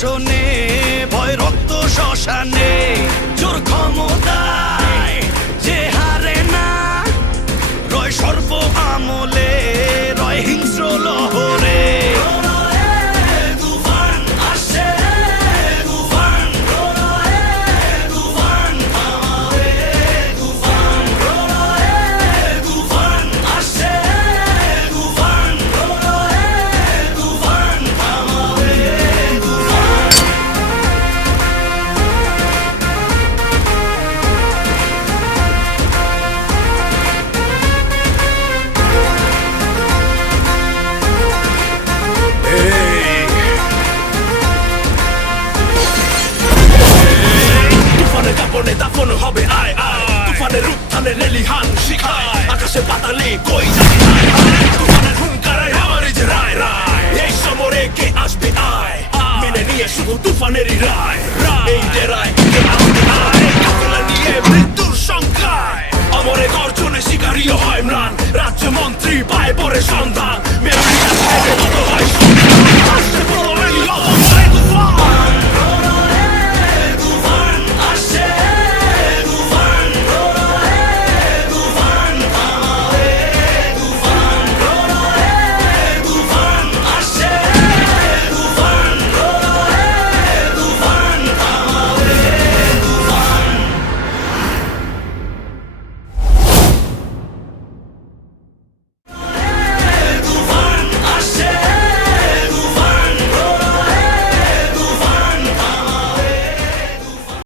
শাসনে ভয় রক্ত শ্মশানে জোর ক্ষমতায় যে হারে না রয় সর্ব আমলে রয় হিংস্র লহরে দাফন হবে আয় আয় তুফানের উত্থানে লেলিহান শিখায় আকাশে পাতালে কই যাবে তুফানের হুঙ্কারে আমার যে রায় রায় এই সমরে কে আসবে আয় মেনে নিয়ে শুধু তুফানেরই রায় এই ডেরায় কাফেলা নিয়ে মৃত্যুর সংখ্যায় অমরে গর্জনে শিকারীও হয় ম্লান রাজ্য মন্ত্রী পায় পরে সন্ধ্যা